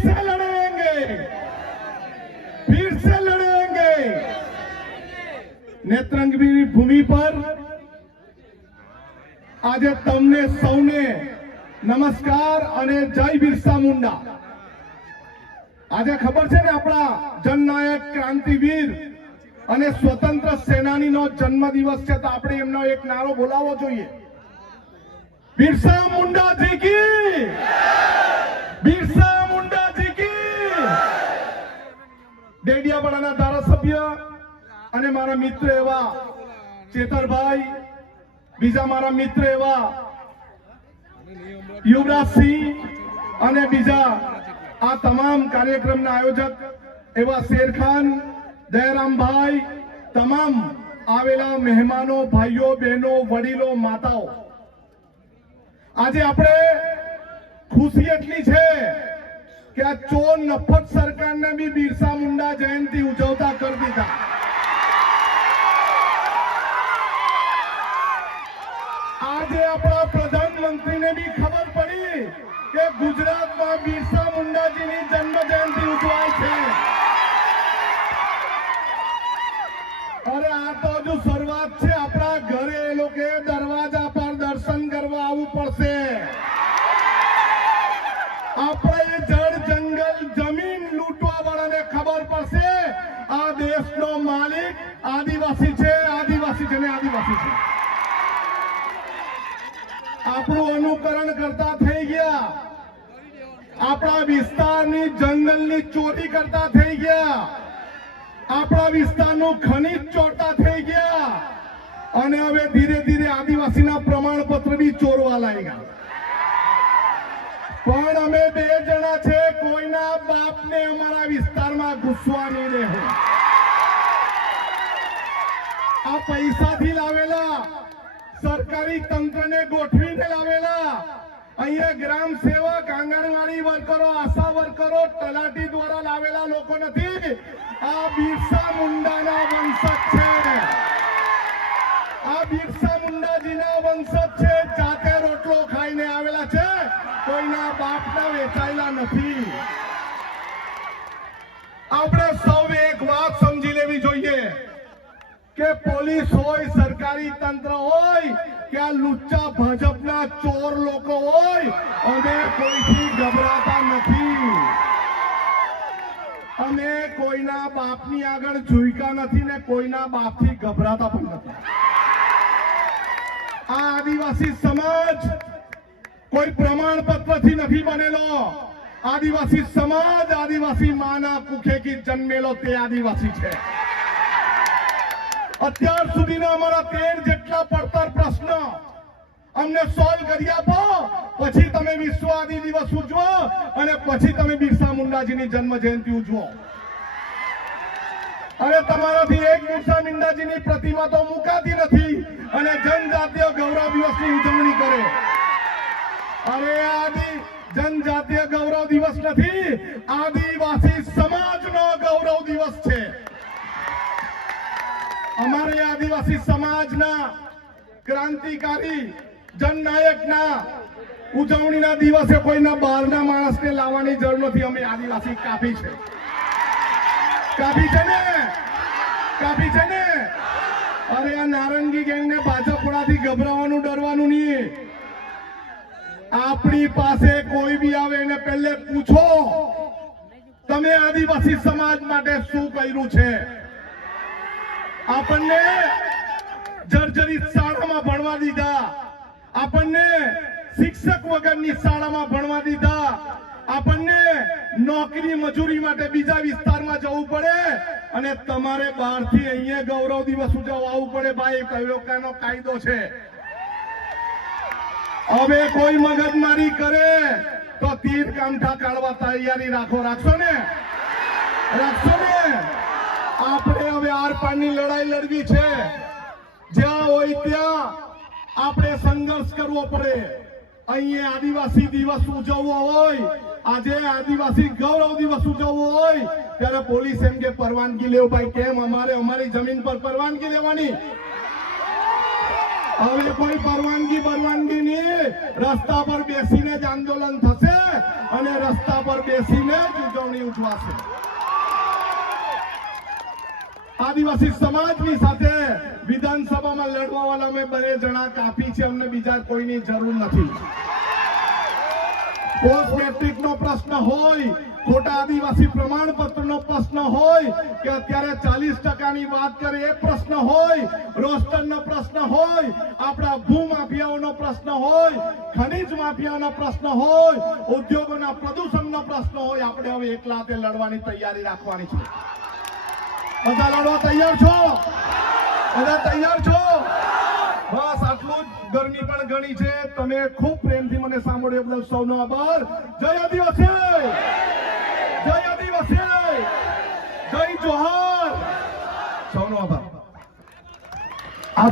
से लड़ेंगे फिर से लड़ेंगे નેત્રંગની ભૂમિ પર આજે તમને સૌને નમસ્કાર અને જય બિરસા મુંડા આજે ખબર છે ને આપણા જનનાયક ક્રાંતિવીર અને સ્વતંત્ર સેનાની નો જન્મ દિવસ છે તો આપણે એમનો એક નારો બોલાવવો જોઈએ બિરસા મુંડા જી કી ડેડિયાપાડાના ધારાસભ્ય અને મારા મિત્ર એવા ચેતરભાઈ બીજા મારા મિત્ર એવા યુવરાજસિંહ અને બીજા આ તમામ કાર્યક્રમના આયોજક એવા શેરખાન દયારામભાઈ તમામ આવેલા મહેમાનો ભાઈઓ બહેનો વડીલો માતાઓ આજે આપણે ખુશી એટલી છે કે આ ચોર નફત સરકારને બી બિરસા મુંડા જયંતિ ઉજવતા કરી દીધા આજે આપણા પ્રધાનમંત્રીને બી ખબર પડી કે ગુજરાતમાં બિરસા મુંડાજીની જન્મ જયંતિ ઉજવાય છે અરે આ તો હજુ શરૂઆત છે આપણા ઘરે એ લોકો દરવાજા પર દર્શન કરવા આવવું પડશે આપણે આદિવાસી છે આદિવાસી છે ને આદિવાસી છે આપણું અનુકરણ કરતા થઈ ગયા આપણા વિસ્તારની જંગલની ચોરી કરતા થઈ ગયા આપણા વિસ્તારનું ખનીજ ચોરતા થઈ ગયા અને હવે ધીરે ધીરે આદિવાસીના પ્રમાણપત્ર બી ચોરવા લાગ્યા પણ અમે બે જણા છે કોઈના બાપને અમારા વિસ્તારમાં ઘૂસવા નહીં રહેવું આ પૈસાથી લાવેલા સરકારી તંત્રને ગોઠવીને લાવેલા અહીંયા ગ્રામ સેવક આંગણવાડી વર્કરો આશા વર્કરો તલાટી દ્વારા લાવેલા લોકો નથી આ બિરસા મુંડાના વંશજ છે આ બિરસા મુંડાજીના વંશજ છે જાતે રોટલો ખાઈને આવેલા છે કોઈના બાપ ના વેચાયેલા નથી આપણે પોલીસ હોય સરકારી તંત્ર હોય કે આ લુચ્ચા ભાજપના ચોર લોકો હોય અમે કોઈથી ગભરાતા નથી અમે કોઈના બાપની આગળ ઝુઈકા નથી ને કોઈના બાપથી ગભરાતા પણ નથી આ આદિવાસી સમાજ કોઈ પ્રમાણપત્રથી નથી બનેલો આદિવાસી સમાજ આદિવાસી માના કુખેકી જન્મેલો તે આદિવાસી છે અત્યાર સુધીના અમારા તેર જેટલા પડતર પ્રશ્ન અમને સોલ્વ કરી આપો પછી તમે વિશ્વ આદિ દિવસ ઉજવો અને પછી તમે બિરસા મુંડાજીની જન્મ જયંતિ ઉજવો અને તમારાથી એક બિરસા મુંડાજીની પ્રતિમા તો મુકાતી નથી અને જનજાતીય ગૌરવ દિવસની ઉજવણી કરે અરે આદિ જનજાતીય ગૌરવ દિવસ નથી આદિવાસી સમાજનો ગૌરવ દિવસ છે અમારે આદિવાસી સમાજના ક્રાંતિકારી જનનાયકના ઉજવણીના દિવસે કોઈના બહારના માણસને લાવવાની જરૂર નથી અમે આદિવાસી કાપી છે કાપી છે ને કાપી છે ને અરે આ નારંગી ગેંગને ભાજપડાથી ગભરાવાનું ડરવાનું નહીં આપણી પાસે કોઈ બી આવે એને પહેલે પૂછો તમે આદિવાસી સમાજ માટે શું કર્યું છે આપણને જર્જરિત શાળામાં ભણવા દીધા આપણને શિક્ષક વગરની શાળામાં ભણવા દીધા આપણને નોકરી મજૂરી માટે બીજા વિસ્તારમાં જવું પડે અને તમારે બહારથી અહીંયા ગૌરવ દિવસ ઉજવવા આવવું પડે ભાઈ કયોકાનો કાયદો છે હવે કોઈ મગજમારી કરે તો તીર કામઠા કાઢવા તૈયારી રાખો રાખશો ને રાખશો ને આપણે આરપારની લડાઈ લડવી છે જ્યાં હોય ત્યાં આપણે સંઘર્ષ કરવો પડે અહીંયા આદિવાસી દિવસ ઉજવવો હોય આજે આદિવાસી ગૌરવ દિવસ ઉજવવો હોય ત્યારે પોલીસ એમ કે પરવાનગી લેવું ભાઈ કેમ અમારે અમારી જમીન પર પરવાનગી લેવાની હવે કોઈ પરવાનગી પરવાનગી નહીં રસ્તા પર બેસીને જ આંદોલન થશે અને રસ્તા પર બેસીને જ ઉજવણી ઉઠવાશે આદિવાસી સમાજની સાથે વિધાનસભામાં લડવા વાળા અમે બંને જણા કાપી છે અમને બીજા કોઈની જરૂર નથી પોસ્ટ મેટ્રિક નો પ્રશ્ન હોય ખોટા આદિવાસી પ્રમાણપત્ર નો પ્રશ્ન હોય કે અત્યારે ચાલીસ ટકાની વાત કરે એ પ્રશ્ન હોય રોસ્ટર નો પ્રશ્ન હોય આપણા ભૂ માફિયાઓનો પ્રશ્ન હોય ખનીજ માફિયાનો પ્રશ્ન હોય ઉદ્યોગોના પ્રદૂષણનો પ્રશ્ન હોય આપણે હવે એકલા તે લડવાની તૈયારી રાખવાની છે બધા લડવા તૈયાર છો બધા તૈયાર છો બસ આટલું જ ગરમી પણ ઘણી છે તમે ખૂબ પ્રેમથી મને સાંભળ્યો બદલ સૌનો આભાર જય આદિવાસી જય આદિવાસી જય જોહાર સૌનો આભાર